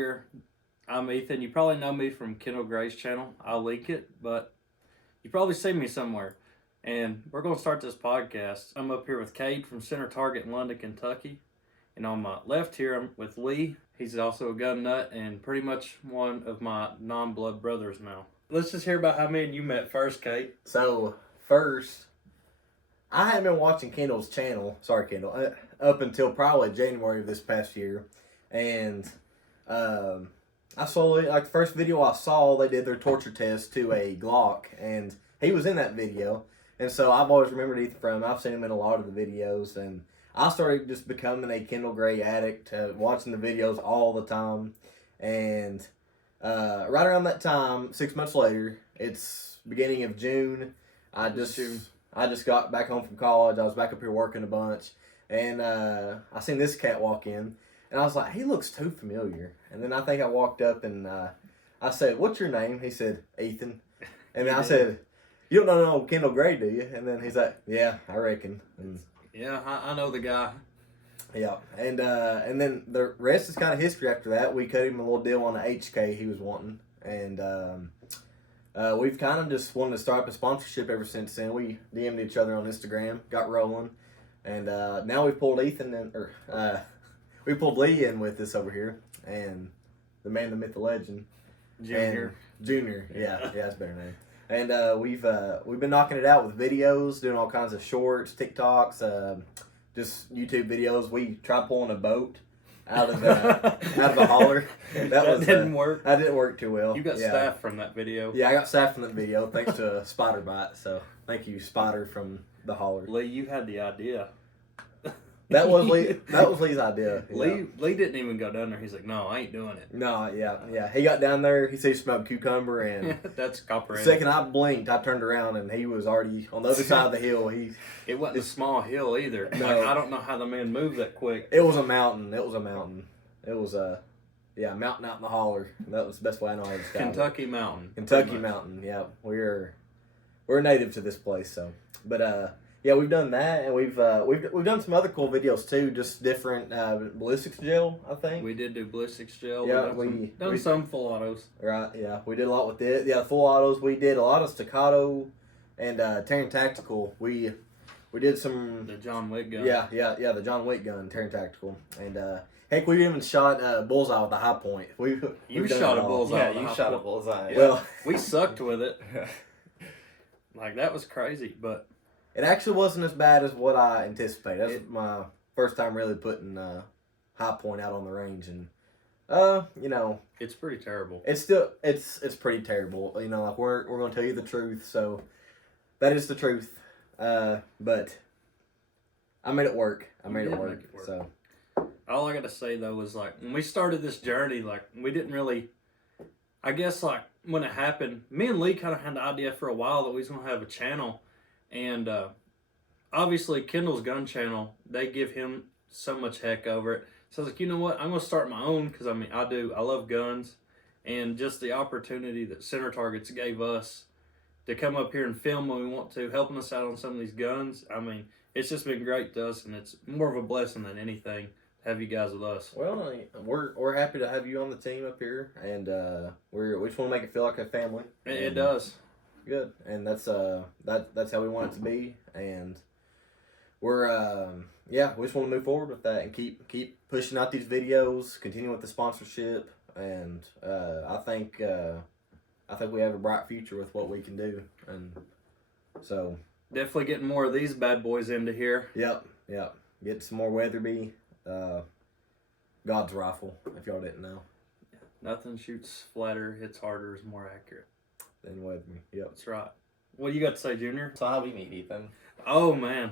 here. I'm Ethan. You probably know me from Kendall Gray's channel. I'll link it, but you probably see me somewhere. And we're going to start this podcast. I'm up here with Cade from Center Target in London, Kentucky. And on my left here, I'm with Lee. He's also a gun nut and pretty much one of my non-blood brothers now. Let's just hear about how me and you met first, Cade. So, first, I hadn't been watching Kendall's channel, up until probably January of this past year. And I slowly, like the first video I saw, they did their torture test to a Glock. And he was in that video. And so I've always remembered Ethan from him. I've seen him in a lot of the videos. And I started just becoming a Kendall Gray addict, watching the videos all the time. And right around that time, 6 months later, it's beginning of June. I just got back home from college. I was back up here working a bunch. And I seen this cat walk in. And I was like, he looks too familiar. And then I think I walked up and I said, what's your name? He said, Ethan. And then I said, you don't know Kendall Gray, do you? And then he's like, yeah, I reckon. And yeah, I know the guy. Yeah, and then the rest is kind of history after that. We cut him a little deal on the HK he was wanting. And we've kind of just wanted to start up a sponsorship ever since then. We DM'd each other on Instagram, got rolling. And now we've pulled Ethan in, we pulled Lee in with us over here. And the man, the myth, the legend. Junior. Yeah, that's a better name. And we've been knocking it out with videos, doing all kinds of shorts, TikToks, just YouTube videos. We tried pulling a boat out of the holler. That didn't work. That didn't work too well. You got staff from that video. Yeah, I got staff from that video thanks to a spider bite. So thank you, Spider from the holler. Lee, you had the idea. That was Lee's idea. Lee didn't even go down there. He's like, no, I ain't doing it. No, yeah. He got down there. He said he smelled cucumber, and that's copper. The second I blinked, I turned around, and he was already on the other side of the hill. It wasn't a small hill either. No. Like, I don't know how the man moved that quick. It was a mountain. It was a mountain out in the holler. That was the best way I know how to describe it. Kentucky mountain. Kentucky mountain. Yeah, we're native to this place. So, but yeah, we've done that, and we've done some other cool videos too. Just different ballistics gel, I think. We did do ballistics gel. Yeah, we done some full autos. Right. Yeah, we did a lot with it. Yeah, full autos. We did a lot of staccato and tearing tactical. We did some the John Wick gun. Yeah, the John Wick gun, tearing tactical, and heck, we even shot bullseye with a high point. You shot a bullseye. Yeah, you shot a bullseye. Yeah. Well, we sucked with it. Like, that was crazy, but it actually wasn't as bad as what I anticipated. That's my first time really putting high point out on the range, and it's pretty terrible. It's still it's pretty terrible. Like we're gonna tell you the truth, so that is the truth. But I made it work. Make it work. So all I gotta say though was, like, when we started this journey, like, we didn't really, I guess, like, when it happened, me and Lee kind of had the idea for a while that we was gonna have a channel. And obviously Kendall's gun channel, they give him so much heck over it. So I was like, you know what? I'm going to start my own because, I love guns. And just the opportunity that Center Targets gave us to come up here and film when we want to, helping us out on some of these guns. It's just been great to us, and it's more of a blessing than anything to have you guys with us. Well, we're happy to have you on the team up here, and we just want to make it feel like a family. It does. Good, and that's how we want it to be, and we're we just want to move forward with that and keep pushing out these videos, continue with the sponsorship, and I think we have a bright future with what we can do, and so definitely getting more of these bad boys into here. Yep, get some more Weatherby, God's rifle, if y'all didn't know. Nothing shoots flatter, hits harder, is more accurate. Then with me. Yep. That's right. What do you got to say, Junior? So how we meet, Ethan? Oh, man.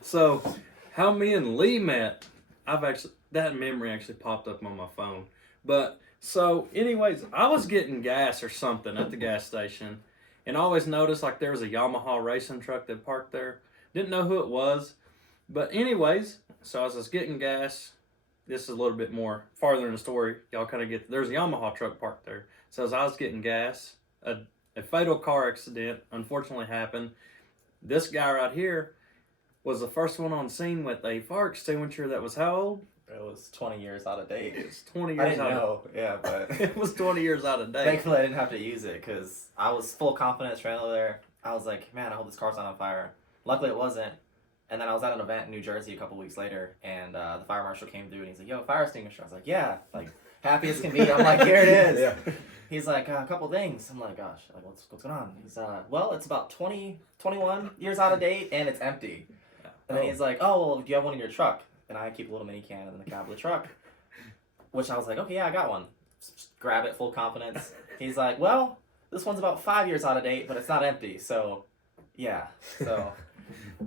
So, how me and Lee met, that memory actually popped up on my phone. But, so, anyways, I was getting gas or something at the gas station, and I always noticed, like, there was a Yamaha racing truck that parked there. Didn't know who it was. But anyways, so I was just getting gas. This is a little bit more farther in the story. Y'all kind of get, there's a Yamaha truck parked there. So as I was getting gas, a fatal car accident unfortunately happened. This guy right here was the first one on scene with a fire extinguisher that was how old? It was 20 years out of date. It's 20 I years didn't out know. Yeah, but of It was 20 years out of date. thankfully I didn't have to use it because I was full confidence right over there. I was like, man, I hope this car's not on fire. Luckily it wasn't. And then I was at an event in New Jersey a couple weeks later, and the fire marshal came through and he's like, yo, fire extinguisher. I was like, yeah, like happy as can be. I'm like, here it is. Yeah. He's like, a couple things. I'm like, gosh, like what's going on? He's well, it's about 21 years out of date and it's empty. And then he's like, oh, well, do you have one in your truck? And I keep a little mini can in the cab of the truck. Which I was like, okay, yeah, I got one. Just grab it, full confidence. He's like, well, this one's about 5 years out of date, but it's not empty. So, yeah. So,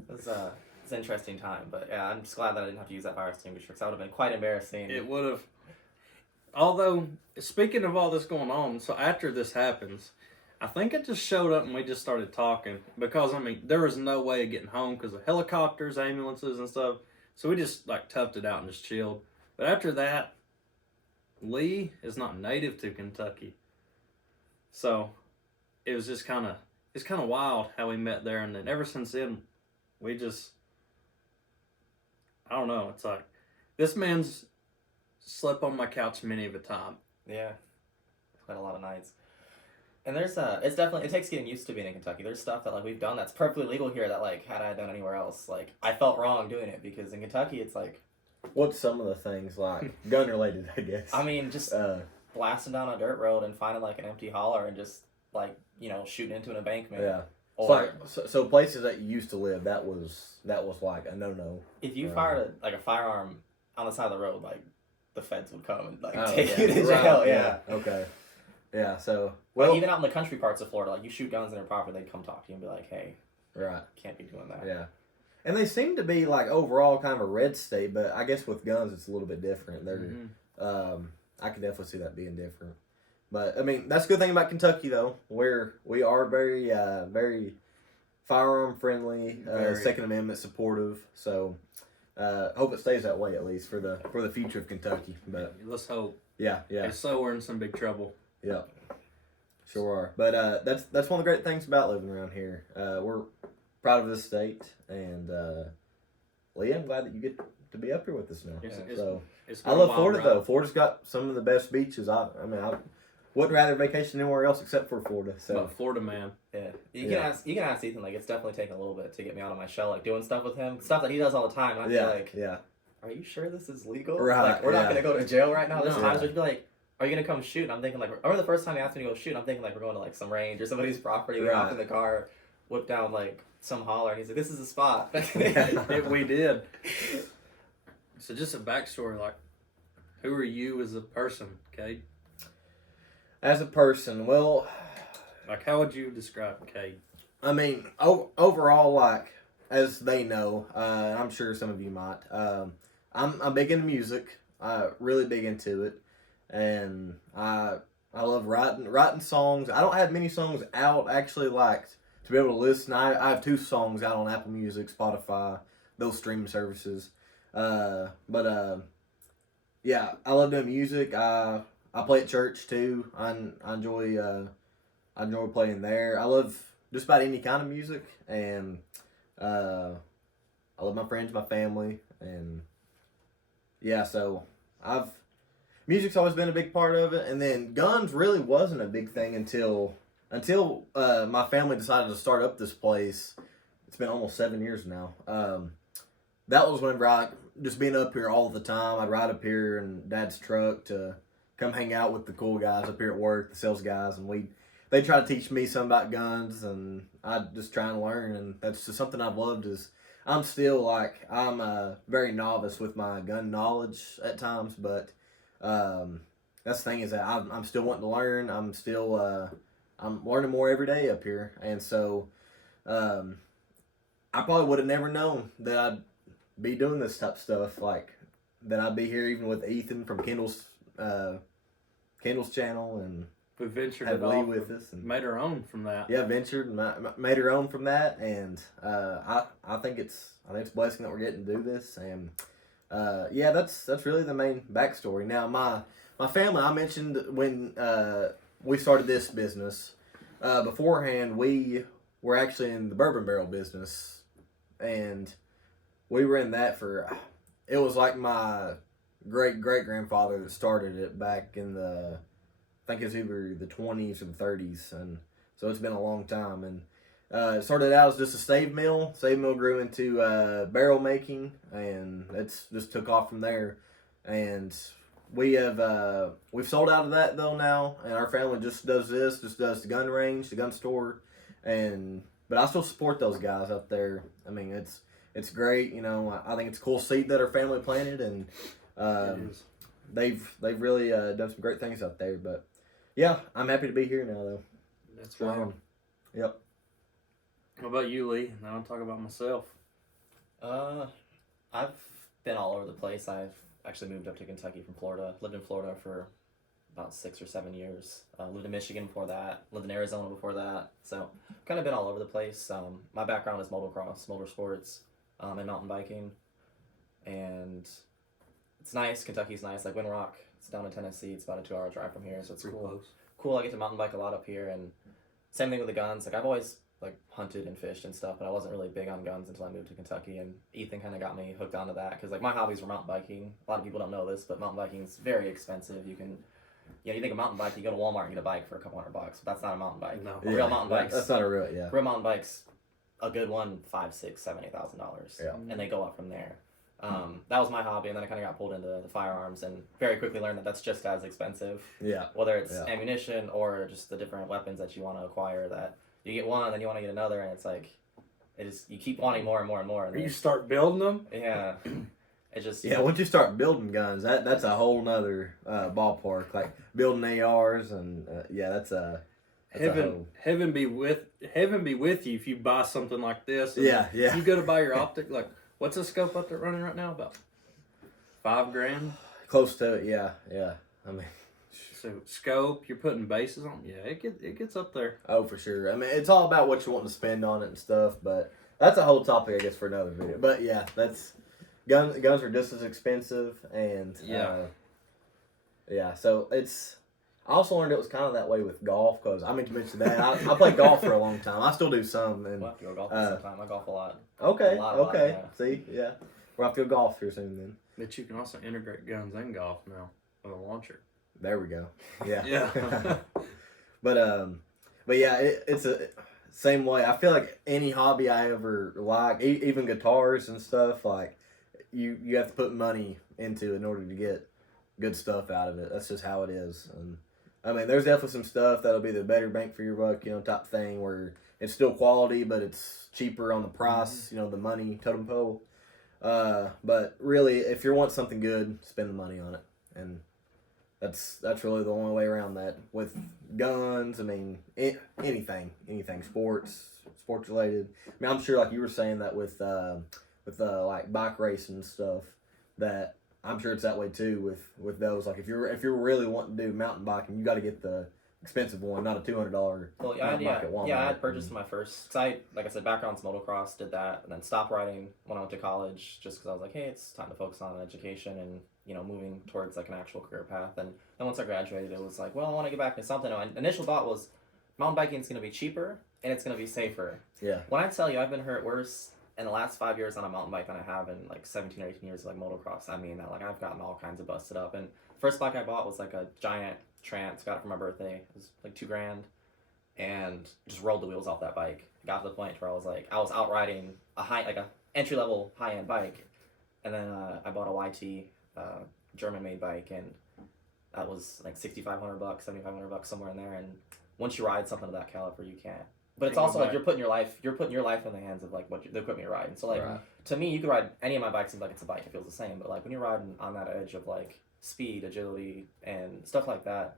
it's an interesting time. But yeah, I'm just glad that I didn't have to use that fire extinguisher because that would have been quite embarrassing. It would have. Although, speaking of all this going on, so after this happens, I think it just showed up and we just started talking. Because, I mean, there was no way of getting home because of helicopters, ambulances, and stuff. So we just, like, toughed it out and just chilled. But after that, Lee is not native to Kentucky. So it was just it's kind of wild how we met there. And then ever since then, we just, I don't know. It's like, this man's slept on my couch many of a time. Yeah. Quite a lot of nights. And there's it's definitely, it takes getting used to being in Kentucky. There's stuff that like we've done that's perfectly legal here that like had I done anywhere else, like I felt wrong doing it because in Kentucky it's like, What's some of the things like gun related? I guess. I mean, just blasting down a dirt road and finding like an empty holler and just like shooting into an embankment. Yeah. Or So places that you used to live, that was like a no. if you fired a firearm on the side of the road, like the feds would come and like Oh, take yeah. you to Right. jail. Yeah. Okay. Yeah. So Well, even out in the country parts of Florida, like you shoot guns in their property, they'd come talk to you and be like, "Hey, right. can't be doing that." Yeah. And they seem to be like overall kind of a red state, but I guess with guns it's a little bit different. They're, I can definitely see that being different. But I mean, that's a good thing about Kentucky though. We are very very firearm friendly, Very. Second Amendment supportive. So hope it stays that way at least for the future of Kentucky. But Let's hope. yeah. If so, we're in some big trouble. Yeah, sure are. But that's one of the great things about living around here. We're proud of this state, and Leah, I'm glad that you get to be up here with us now. It's I been a love wild Florida ride. though. Florida's got some of the best beaches. I wouldn't rather vacation anywhere else except for Florida. So But Florida man. Yeah, you can ask Ethan. Like, it's definitely taken a little bit to get me out of my shell. Like doing stuff with him, stuff that he does all the time. And I'd be like, yeah. "Are you sure this is legal? Right, Like, we're not yeah. gonna go to jail right now." There's No. times where he'd be like, "Are you gonna come shoot?" And I'm thinking like, I remember the first time he asked me to go shoot. I'm thinking like we're going to like some range or somebody's property. We hop in the car, whip down like some holler, and he's like, "This is the spot." We did. So just a backstory, like, who are you as a person, Cade? As a person, well, Like, how would you describe Cade? I mean, overall, like as they know, I'm sure some of you might. I'm big into music. Really big into it, and I love writing songs. I don't have many songs out actually, like to be able to listen. I have 2 songs out on Apple Music, Spotify, those streaming services. Yeah, I love doing music. I play at church too. I enjoy playing there. I love just about any kind of music, and I love my friends, my family, and yeah. So music's always been a big part of it, and then guns really wasn't a big thing until my family decided to start up this place. It's been almost 7 years now. That was whenever I just being up here all the time. I'd ride up here in Dad's truck to come hang out with the cool guys up here at work, the sales guys, and they try to teach me something about guns, and I just try and learn, and that's just something I've loved. Is I'm very novice with my gun knowledge at times, but that's the thing is that I'm still wanting to learn. I'm learning more every day up here, and so I probably would have never known that I'd be doing this type of stuff, like that I'd be here even with Ethan from Kendall's channel, and We ventured had it Lee off with and us, and made our own from that. yeah, ventured and made her own from that, and I think it's a blessing that we're getting to do this, and yeah, that's really the main backstory. Now my family, I mentioned when we started this business. Beforehand, we were actually in the bourbon barrel business, and we were in that for, it was like my great grandfather that started it back in the, I think it's either the 20s or the 30s, and so it's been a long time. And it started out as just a stave mill. Stave mill grew into barrel making, and it's just took off from there. And we've sold out of that though now, and our family just does the gun range, the gun store, but I still support those guys out there. I mean, it's great. You know, I think it's a cool seed that our family planted, and they've really done some great things out there. But yeah, I'm happy to be here now though. That's right. Yep. What about you, Lee? Now I'll talk about myself. I've been all over the place. I've actually moved up to Kentucky from Florida. Lived in Florida for about 6 or 7 years. Lived in Michigan before that. Lived in Arizona before that. So kind of been all over the place. My background is motocross, motorsports, and mountain biking. And it's nice. Kentucky's nice. Like Windrock, it's down in Tennessee. It's about a 2-hour drive from here, so it's Pretty cool. close. Cool. I get to mountain bike a lot up here, and same thing with the guns. Like I've always like hunted and fished and stuff, but I wasn't really big on guns until I moved to Kentucky, and Ethan kind of got me hooked onto that because like my hobbies were mountain biking. A lot of people don't know this, but mountain biking is very expensive. You can, you think of mountain bike, you go to Walmart and get a bike for a couple $100, but that's not a mountain bike. No. Real mountain bikes. That's not a real Real mountain bikes, a good one, $5,000, $6,000, $7,000, Yeah. and they go up from there. That was my hobby, and then I kind of got pulled into the firearms, and very quickly learned that that's just as expensive. Yeah. Whether it's ammunition or just the different weapons that you want to acquire. That you get one, then you want to get another, and it's like, you keep wanting more and more and more. And You start building them. Yeah. It just once you start building guns, that's a whole nother ballpark. Like building ARs, and that's a Heaven be with you if you buy something like this. And Yeah. You go to buy your optic. Like, what's the scope up there running right now? About $5,000. Close to it. Yeah. I mean, So scope, you're putting bases on. Yeah, it gets up there. oh, for sure. I mean, it's all about what you want to spend on it and stuff. But that's a whole topic, I guess, for another video. But yeah, that's guns are just as expensive, and So it's. I also learned it was kind of that way with golf because I meant to mention that I played golf for a long time. I still do some. And we'll have to go golfing sometime. I golf a lot. Okay. A lot, yeah. See, yeah, we'll have to go golf here soon then. But you can also integrate guns and golf now with a launcher. There we go. Yeah. Yeah. but yeah, it's a same way. I feel like any hobby I ever like, even guitars and stuff, like you have to put money into it in order to get good stuff out of it. That's just how it is. And I mean, there's definitely some stuff that'll be the better bang for your buck, type thing where it's still quality, but it's cheaper on the price, the money totem pole. But really, if you want something good, spend the money on it. And that's really the only way around that. With guns, I mean, anything, sports related. I mean, I'm sure, like you were saying that with like bike racing and stuff, that I'm sure it's that way too with those. Like if you're really wanting to do mountain biking, you got to get the expensive one, not a $200 Well, mountain bike at Walmart. I had purchased my first. Cause like I said, background's motocross, did that, and then stopped riding when I went to college, just because I was like, hey, it's time to focus on education and moving towards like an actual career path. And then once I graduated, it was like, well, I want to get back to something. My initial thought was, mountain biking is going to be cheaper and it's going to be safer. Yeah. When I tell you, I've been hurt worse in the last 5 years on a mountain bike than I have in like 17 or 18 years of like motocross. I mean that, like I've gotten all kinds of busted up. And first bike I bought was like a giant Trance. Got it for my birthday. It was like $2,000, and just rolled the wheels off that bike. Got to the point where I was out riding a entry level high end bike, and then I bought a YT German made bike, and that was like $6,500, $7,500 somewhere in there. And once you ride something of that caliber, you can't. But it's also like you're putting your life in the hands of like the equipment you're riding. So like to me, you could ride any of my bikes and like it's a bike, it feels the same. But like when you're riding on that edge of like speed, agility, and stuff like that,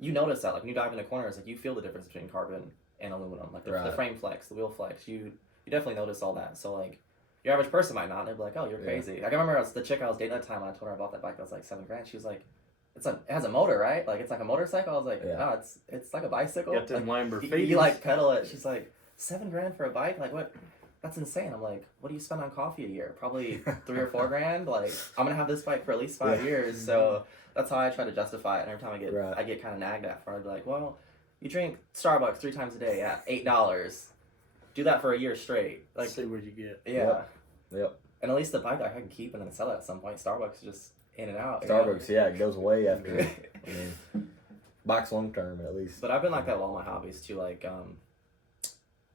you notice that like when you dive into corners, like you feel the difference between carbon and aluminum, like the frame flex, the wheel flex. You definitely notice all that. So like your average person might not, and they'd be like, oh, you're crazy. Like I remember the chick I was dating at the time when I told her I bought that bike that was like $7,000. She was like, it has a motor, right? Like it's like a motorcycle. I was like, no, it's like a bicycle. Got them Lamber feet. You like pedal it. She's like, $7,000 for a bike? Like what? That's insane. I'm like, what do you spend on coffee a year? Probably $3,000 or $4,000. Like I'm gonna have this bike for at least 5 years. So that's how I try to justify it. And every time I get kind of nagged at for it. I'd be like, well, you drink Starbucks 3 times a day at $8. Do that for a year straight. Like see what you get. Yeah. Yep. And at least the bike I can keep and then sell it at some point. Starbucks in and out. Starbucks, yeah, it goes away after. I mean, box long term at least. But I've been like that with all my hobbies too. Like,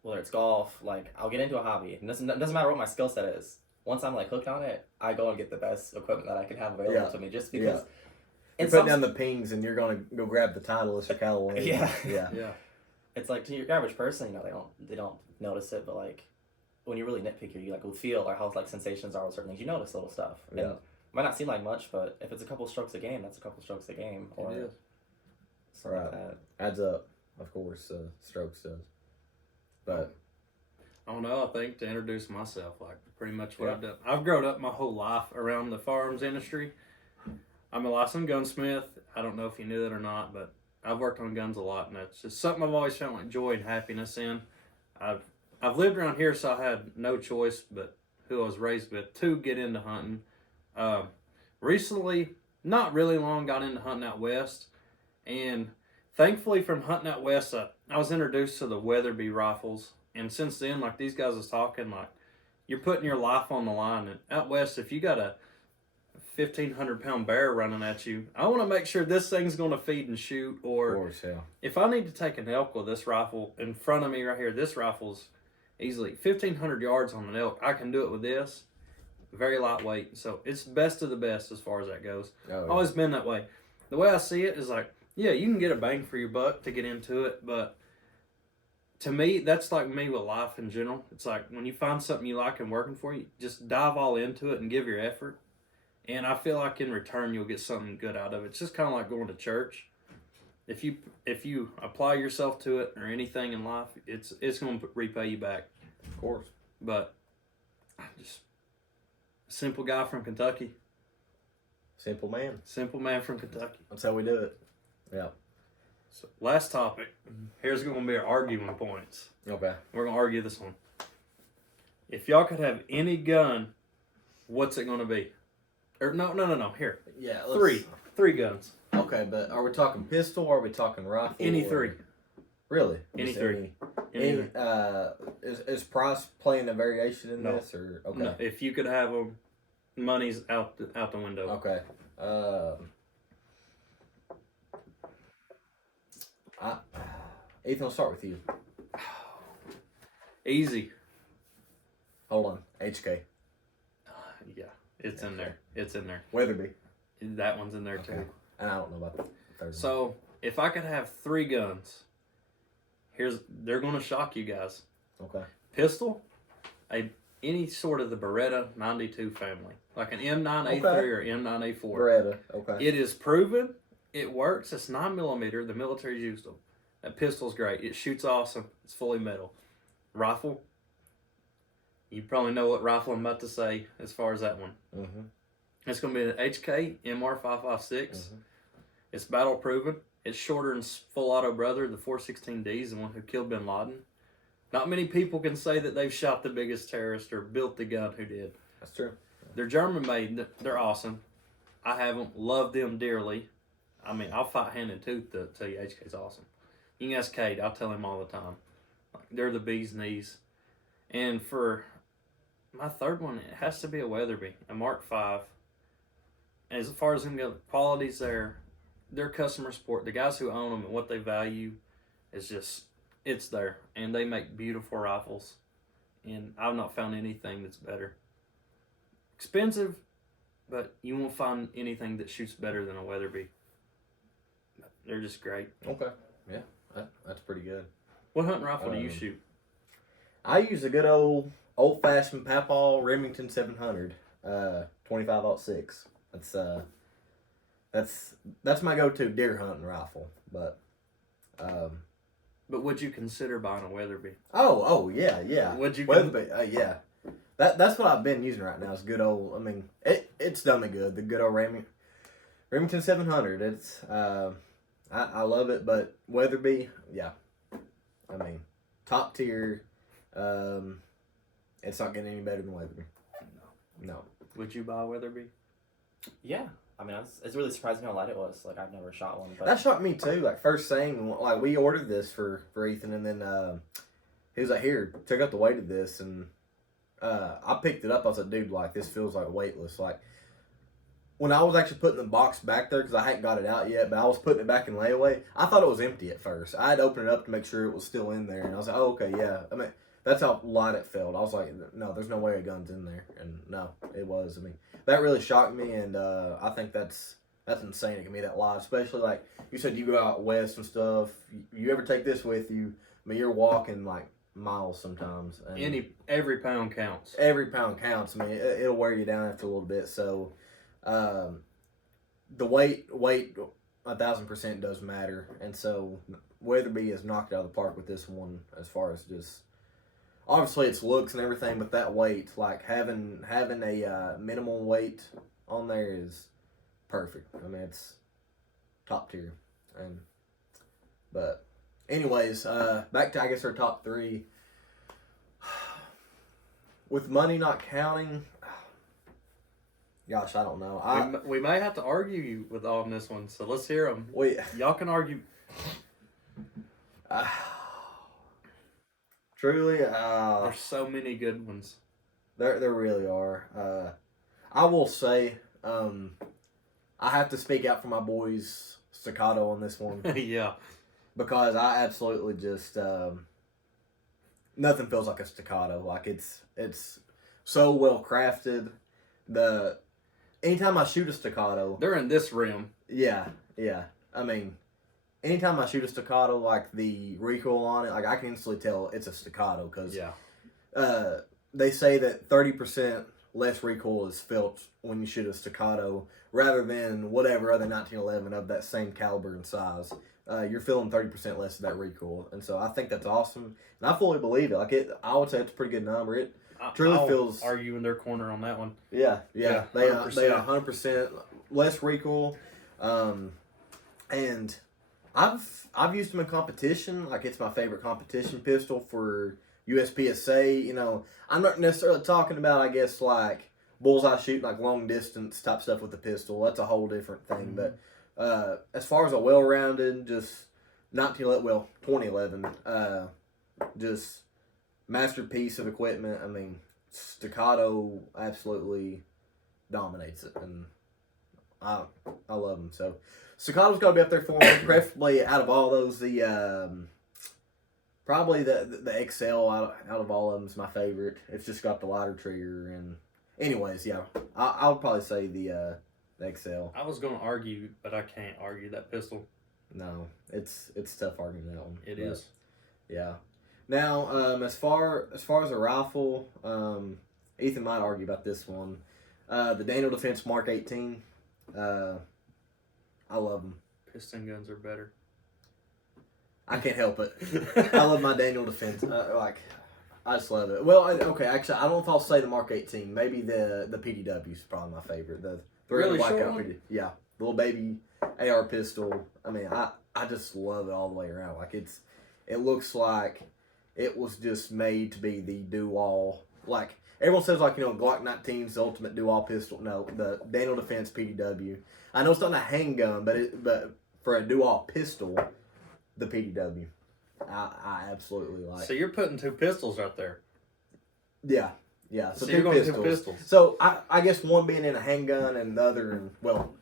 whether it's golf, like I'll get into a hobby. It doesn't matter what my skill set is. Once I'm like hooked on it, I go and get the best equipment that I can have available to me, just because. You're putting down the pings, and you're gonna go grab the Titleist or Callaway. Yeah. Yeah. It's like to your average person, they don't notice it, but like when you really nitpick, you like will feel like how like sensations are with certain things. You notice little stuff. Yeah. And it might not seem like much, but if it's a couple strokes a game, that's a couple strokes a game. Or It is. something like that. Adds up, of course. Strokes does. But I don't know. I think to introduce myself, like pretty much what I've done. I've grown up my whole life around the firearms industry. I'm a licensed gunsmith. I don't know if you knew that or not, but I've worked on guns a lot, and it's just something I've always found like joy and happiness in. I've lived around here, so I had no choice but who I was raised with to get into hunting. Recently, not really long, got into hunting out west, and thankfully from hunting out west, I was introduced to the Weatherby rifles, and since then, like these guys was talking, like you're putting your life on the line, and out west, if you got a 1,500-pound bear running at you, I want to make sure this thing's going to feed and shoot. Or of course, yeah. if I need to take an elk with this rifle in front of me right here, this rifle's easily 1,500 yards on an elk. I can do it with this. Very lightweight. So it's best of the best as far as that goes. Oh, yeah. Always been that way. The way I see it is like, yeah, you can get a bang for your buck to get into it, but to me, that's like me with life in general. It's like when you find something you like and working for you, just dive all into it and give your effort. And I feel like in return, you'll get something good out of it. It's just kind of like going to church. If you apply yourself to it or anything in life, it's going to repay you back. Of course. But I just simple guy from Kentucky. Simple man. Simple man from Kentucky. That's how we do it. Yeah. So last topic. Here's going to be our arguing points. Okay. We're going to argue this one. If y'all could have any gun, what's it going to be? Or no. Here, Yeah. three guns. Okay, but are we talking pistol or are we talking rifle? Any three. Really? Any Just three. Any, is price playing a variation in No. this or okay? No, if you could have them, money's out the window. Okay. Ethan, I'll start with you. Easy. Hold on. HK. Yeah, it's in there. It's in there. Weatherby. That one's in there too. Okay. And I don't know about the third one. So if I could have three guns, they're gonna shock you guys. Okay. Pistol, any sort of the Beretta 92 family, like an M9A3 or M9A4. Beretta. Okay. It is proven. It works. It's 9mm. The military's used them. That pistol's great. It shoots awesome. It's fully metal. Rifle. You probably know what rifle I'm about to say as far as that one. Mm-hmm. It's going to be an HK MR556. It's battle proven. It's shorter than full auto brother, the 416D's, the one who killed Bin Laden. Not many people can say that they've shot the biggest terrorist or built the gun who did. That's true. They're German made. They're awesome. I have them. Love them dearly. I mean, I'll fight hand and tooth to tell you HK's awesome. You can ask Cade. I'll tell him all the time. Like, they're the bee's knees. And for my third one, it has to be a Weatherby, a Mark V. As far as them go, qualities there, their customer support, the guys who own them and what they value is just, it's there. And they make beautiful rifles. And I've not found anything that's better. Expensive, but you won't find anything that shoots better than a Weatherby. They're just great. Okay. Yeah, that's pretty good. What hunting rifle do you shoot? I use a good old-fashioned Papal Remington 700, 25-06. That's my go-to deer hunting rifle. But would you consider buying a Weatherby? Oh yeah. Would you? Weatherby? Yeah. That's what I've been using right now. It's good old. I mean, it's done me good. The good old Remington 700. It's I love it. But Weatherby, yeah. I mean, top tier. It's not getting any better than Weatherby. No. Would you buy a Weatherby? Yeah. I mean, it's really surprising how light it was. Like, I've never shot one. But That shocked me too. Like, first thing, like, we ordered this for Ethan, and then he was like, "Here, check out the weight of this." And I picked it up. I was like, "Dude, like, this feels like weightless." Like, when I was actually putting the box back there, because I hadn't got it out yet, but I was putting it back in layaway, I thought it was empty at first. I had opened it up to make sure it was still in there, and I was like, oh, okay, yeah. I mean, that's how light it felt. I was like, no, there's no way a gun's in there. And no, it was. I mean, that really shocked me, and I think that's insane. It can be that light, especially like you said, you go out west and stuff. You ever take this with you? I mean, you're walking like miles sometimes. And every pound counts. Every pound counts. I mean, it'll wear you down after a little bit. So, the weight, 1,000% does matter, and so Weatherby has knocked it out of the park with this one as far as just. Obviously, it's looks and everything, but that weight, like having a minimal weight on there is perfect. I mean, it's top tier. But anyways, back to I guess our top three. With money not counting, gosh, I don't know. We may have to argue with on this one, so let's hear them. Y'all can argue. Truly, there's so many good ones. There really are. I will say, I have to speak out for my boys Staccato on this one. Yeah. Because I absolutely just nothing feels like a Staccato. Like it's so well crafted. Anytime I shoot a Staccato, they're in this rim. Yeah. I mean, anytime I shoot a Staccato, like the recoil on it, like I can instantly tell it's a Staccato because they say that 30% less recoil is felt when you shoot a Staccato rather than whatever other 1911 of that same caliber and size. You're feeling 30% less of that recoil, and so I think that's awesome, and I fully believe it. I would say it's a pretty good number. It truly feels. Argue in their corner on that one. Yeah. They 100% less recoil, and I've used them in competition. Like it's my favorite competition pistol for USPSA. You know, I'm not necessarily talking about, I guess, like bullseye shooting, like long distance type stuff with the pistol. That's a whole different thing. Mm-hmm. But as far as a well-rounded, just 2011, just masterpiece of equipment. I mean, Staccato absolutely dominates it, and I love them. So Staccato's got to be up there for me. Preferably out of all those, probably the XL out of all of them is my favorite. It's just got the lighter trigger, and anyways, yeah, I would probably say the XL. I was going to argue, but I can't argue that pistol. No, it's tough arguing that one. It is. Yeah. Now, as far as a rifle, Ethan might argue about this one. The Daniel Defense Mark 18. I love them. Piston guns are better. I can't help it. I love my Daniel Defense. I just love it. Well, okay, actually, I don't know if I'll say the Mark 18. Maybe the PDW is probably my favorite. The really blackout PD. Yeah, little baby AR pistol. I mean, I just love it all the way around. Like it looks like it was just made to be the do-all. Like everyone says, like, you know, Glock 19's the ultimate do-all pistol. No, the Daniel Defense PDW. I know it's not a handgun, but for a do-all pistol, the PDW. I absolutely like. So you're putting two pistols right there. Yeah. So you're going two pistols. So I guess one being in a handgun and the other in, well,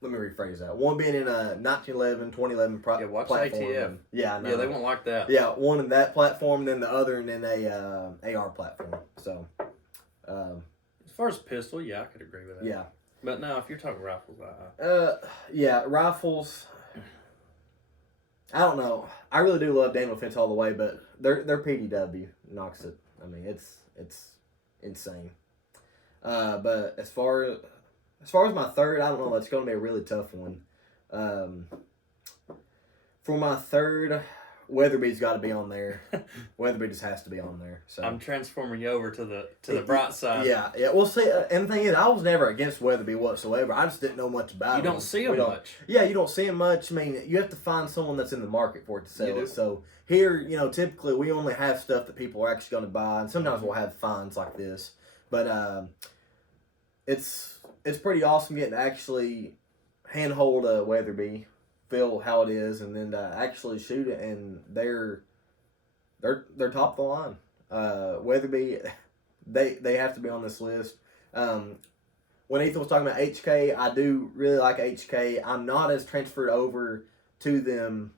let me rephrase that. One being in a 1911, 2011 watch platform. ATF. Yeah, I know. Yeah, they won't like that. Yeah, one in that platform, then the other in a AR platform. So, as far as pistol, yeah, I could agree with that. Yeah. But no, if you're talking rifles, yeah, rifles. I don't know. I really do love Daniel Defense all the way, but their PDW knocks it. I mean, it's insane. But as far as my third, I don't know. That's going to be a really tough one. For my third, Weatherby's got to be on there. Weatherby just has to be on there. So I'm transforming you over to the bright side. Yeah. Well, see, and the thing is, I was never against Weatherby whatsoever. I just didn't know much about him. You don't see him much. Yeah, you don't see him much. I mean, you have to find someone that's in the market for it to sell it. So here, you know, typically we only have stuff that people are actually going to buy, and sometimes we'll have finds like this. But it's pretty awesome getting to actually handhold a Weatherby, feel how it is, and then to actually shoot it, and they're top of the line. Weatherby, they have to be on this list. when Ethan was talking about HK, I do really like HK. I'm not as transferred over to them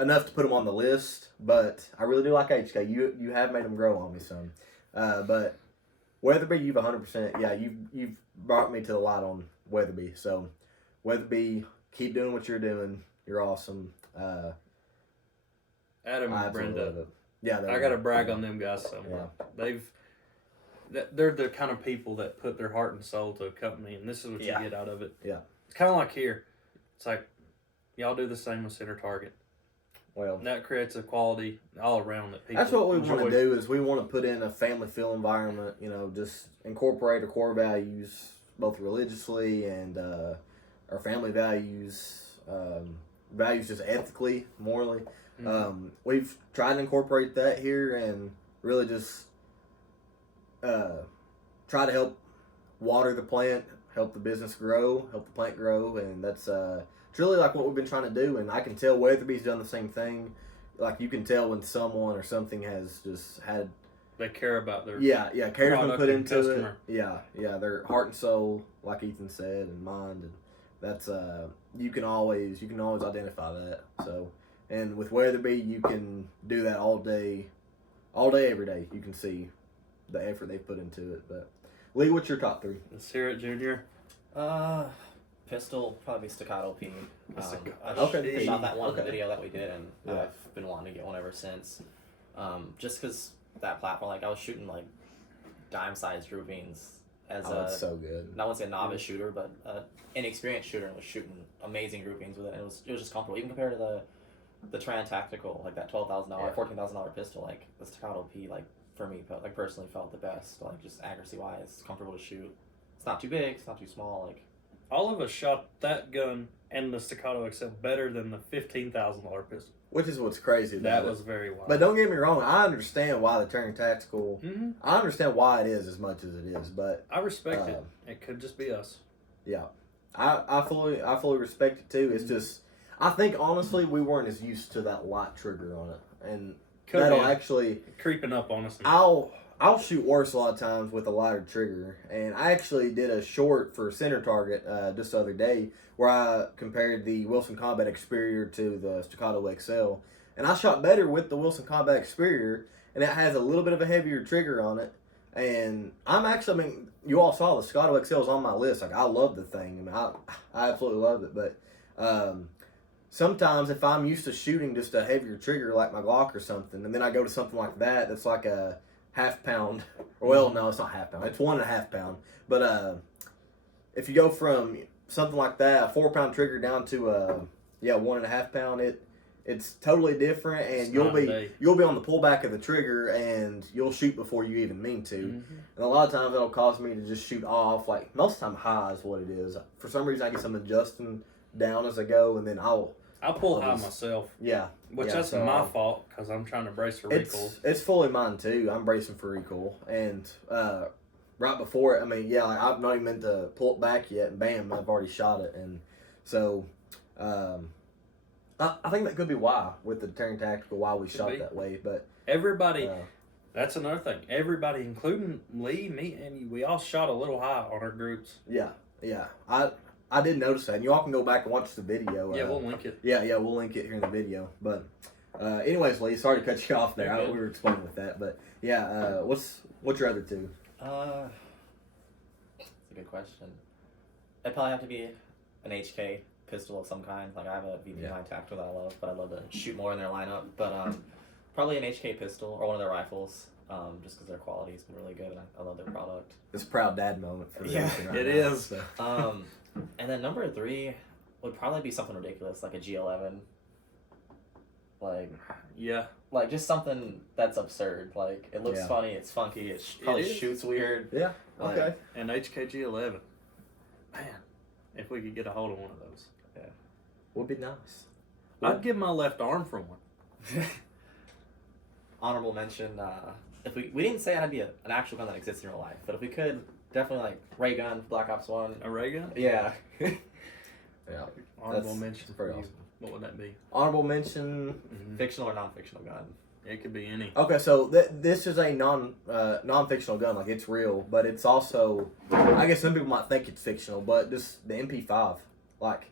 enough to put them on the list, but I really do like HK. You have made them grow on me some. But Weatherby, you've 100%. Yeah, you've brought me to the light on Weatherby. So Weatherby, keep doing what you're doing. You're awesome. Adam and Brenda. Yeah, I gotta brag on them guys so much. They're the kind of people that put their heart and soul to a company, and this is what you get out of it. Yeah, it's kind of like here. It's like y'all do the same with Center Target. Well, that creates a quality all around that people. That's what we enjoy. want to do. Is we want to put in a family feel environment. Just incorporate our core values, both religiously and our family values, values just ethically, morally. Mm-hmm. We've tried to incorporate that here and really just try to help water the plant, help the business grow, help the plant grow, and that's it's really like what we've been trying to do. And I can tell Weatherby's done the same thing. Like you can tell when someone or something has just had. They care about their care's been put into customer. it. Their heart and soul, like Ethan said, and mind, and that's you can always identify that. So, and with Weatherby, you can do that all day, every day. You can see the effort they've put into it. But Lee, what's your top three? Let's hear it, Junior. Pistol, probably Staccato P. I Okay. shot that one in the video that we did, and I've been wanting to get one ever since. Just because that platform, like I was shooting like dime-sized groupings as that's so good. Not only a novice shooter, but an inexperienced shooter, and was shooting amazing groupings with it. And it was just comfortable, even compared to the Tran Tactical, like that $12,000, $14,000 pistol. Like the Staccato P, like for me, like personally felt the best. Like just accuracy-wise, comfortable to shoot. It's not too big, it's not too small. Like all of us shot that gun and the Staccato XL better than the $15,000 pistol. Which is what's crazy. That was very wild. But don't get me wrong, I understand why the Tran Tactical. Mm-hmm. I understand why it is as much as it is, but I respect it. It could just be us. Yeah, I fully respect it too. It's just I think honestly we weren't as used to that light trigger on it, and that'll actually creeping up on us. I'll shoot worse a lot of times with a lighter trigger, and I actually did a short for Center Target just the other day where I compared the Wilson Combat Experior to the Staccato XL, and I shot better with the Wilson Combat Experior, and it has a little bit of a heavier trigger on it, and you all saw the Staccato XL is on my list. Like I love the thing, I absolutely love it, but sometimes if I'm used to shooting just a heavier trigger like my Glock or something, and then I go to something like that's like a half pound, well, no, it's not half pound. It's 1.5 pound. But if you go from something like that, a 4-pound trigger down to 1.5 pound, it's totally different, and you'll be on the pullback of the trigger, and you'll shoot before you even mean to. Mm-hmm. And a lot of times it'll cause me to just shoot off. Like most of the time, high is what it is. For some reason, I get some adjusting down as I go, and then I'll pull high myself. Yeah. That's my fault because I'm trying to brace for recoil. It's fully mine too. I'm bracing for recoil. And right before it, I've not even meant to pull it back yet, and bam, I've already shot it. And so I think that could be why, with the Tran Tactical, why we shot that way. But everybody, that's another thing. Everybody, including Lee, me, and you, we all shot a little high on our groups. Yeah. I did notice that, and you all can go back and watch the video. Yeah, we'll link it. Yeah, we'll link it here in the video. But, anyways, Lee, sorry to cut you off there. We were explaining with that, but what's your other two? That's a good question. It'd probably have to be an HK pistol of some kind. Like I have a VP9 Tactical that I love, but I'd love to shoot more in their lineup. But probably an HK pistol or one of their rifles. Just because their quality has been really good, and I love their product. It's a proud dad moment for it is. So. And then number 3 would probably be something ridiculous, like a G11. Like just something that's absurd. Like it looks funny, it's funky, it probably shoots weird. Yeah. Okay. And HKG11. Man, if we could get a hold of one of those, would be nice. I'd give my left arm for one. Honorable mention. If we didn't say it had to be an actual gun that exists in real life, but if we could, definitely like ray gun, Black Ops 1. A ray gun? Yeah. Honorable mention for you. Awesome. What would that be? Honorable mention, fictional or non-fictional gun. It could be any. Okay, so this is a non-fictional gun, like it's real, but it's also, I guess some people might think it's fictional, but just the MP5, like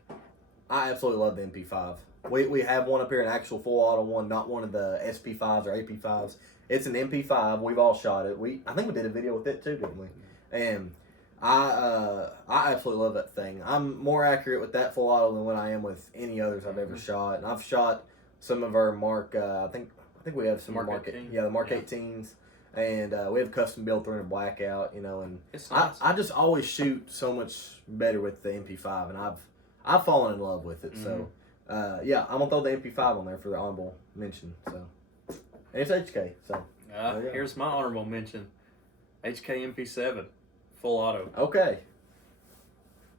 I absolutely love the MP5. We have one up here, an actual full auto one, not one of the SP5s or AP5s. It's an MP5. We've all shot it. I think we did a video with it too, didn't we? And I absolutely love that thing. I'm more accurate with that full auto than what I am with any others I've ever shot. And I've shot some of our Mark. I think we have some Mark 18. Yeah, the Mark 18s, and we have custom built through in a blackout. You know, and It's nice. I just always shoot so much better with the MP5, and I've fallen in love with it. So yeah, I'm gonna throw the MP5 on there for the honorable mention. So and it's HK. So here's my honorable mention: HK MP7, full auto. okay,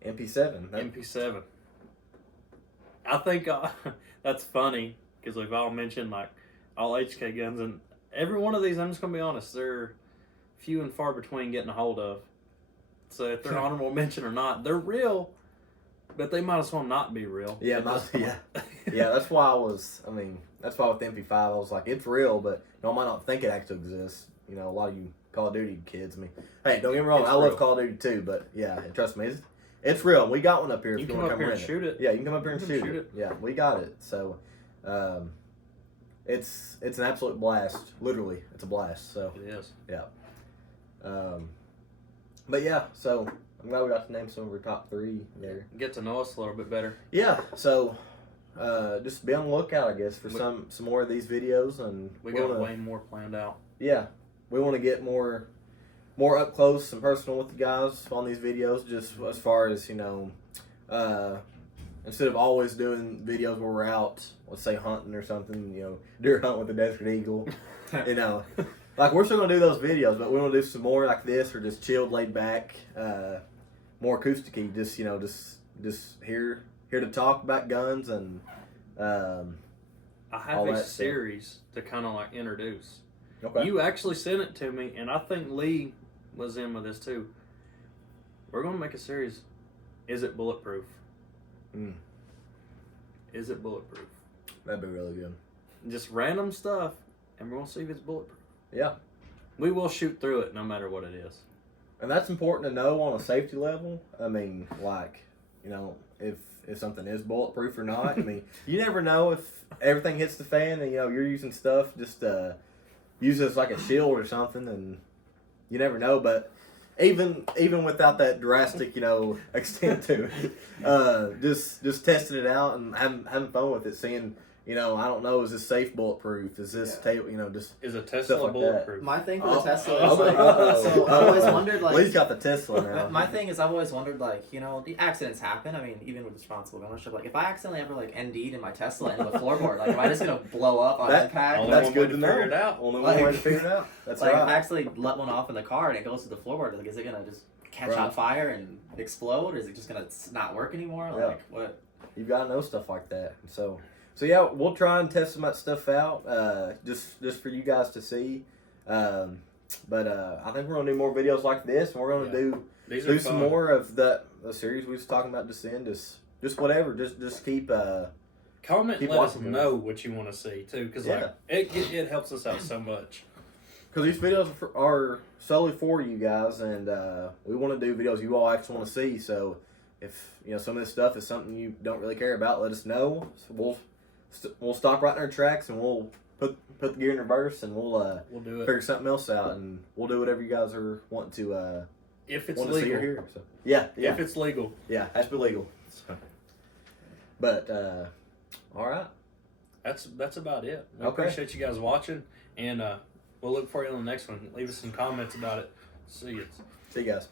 MP7. MP7. I think that's funny because we've all mentioned like all HK guns, and every one of these, I'm just gonna be honest, they're few and far between getting a hold of. So if they're honorable mention or not, they're real, but they might as well not be real. Yeah, yeah. That's why that's why with the MP5 I was like, it's real, but I might not think it actually exists. You know, a lot of you Call of Duty kids. Hey, don't get me wrong, I love Call of Duty too, but yeah, trust me, it's real. We got one up here. You if can you come want up to here and shoot it. Yeah, you can come up here and shoot it. Yeah, we got it. So, it's an absolute blast. Literally, it's a blast. So It is. yeah. But yeah, so I'm glad we got to name some of our top 3 there. Get to know us a little bit better. Yeah, so just be on the lookout, I guess, for some more of these videos, and We got way more planned out. yeah, we want to get more up close and personal with you guys on these videos. Just as far as instead of always doing videos where we're out, let's say hunting or something, deer hunt with the Desert Eagle, like we're still gonna do those videos, but we want to do some more like this, or just chilled, laid back, more acousticy. Just here to talk about guns and I have all a that series to kind of like introduce. okay. You actually sent it to me, and I think Lee was in with this too. We're gonna make a series. Is it bulletproof? Is it bulletproof? That'd be really good. Just random stuff, and we're gonna see if it's bulletproof. Yeah. We will shoot through it no matter what it is. And that's important to know on a safety level. If something is bulletproof or not. You never know if everything hits the fan and, you're using stuff just use it as like a shield or something, and you never know. But even without that drastic, extent to it, just testing it out and having fun with it, seeing, I don't know, is this safe bulletproof? Is this just Is a stuff Tesla like bulletproof? My thing for the Tesla is okay. so I've always wondered Lee's got the Tesla now. my thing is I've always wondered the accidents happen. Even with responsible gun ownership, if I accidentally ever ND'd in my Tesla into the floorboard, am I just gonna blow up on impact? Only That's one good way to to figure know. it out. Only one way to figure it out. That's If I right. actually let one off in the car and it goes to the floorboard, is it gonna just catch on fire and explode, or is it just gonna not work anymore? Yeah. What? You've got to know stuff like that. So yeah, we'll try and test some of that stuff out, just for you guys to see. But I think we're gonna do more videos like this, and we're gonna do some more of the series we was talking about just then. Just whatever. Just keep Comment keep and let us watching know what you want to see too, because it helps us out so much. because these videos are solely for you guys, and we want to do videos you all actually want to see. So if some of this stuff is something you don't really care about, let us know. So we'll stop right in our tracks, and we'll put the gear in reverse, and we'll do it. figure something else out, and we'll do whatever you guys are wanting to. If it's want to see or legal. hear. So yeah. If it's legal. Yeah, has to be legal. So. But all right. That's about it. We Okay. appreciate you guys watching, and we'll look for you on the next one. Leave us some comments about it. See you. See you guys.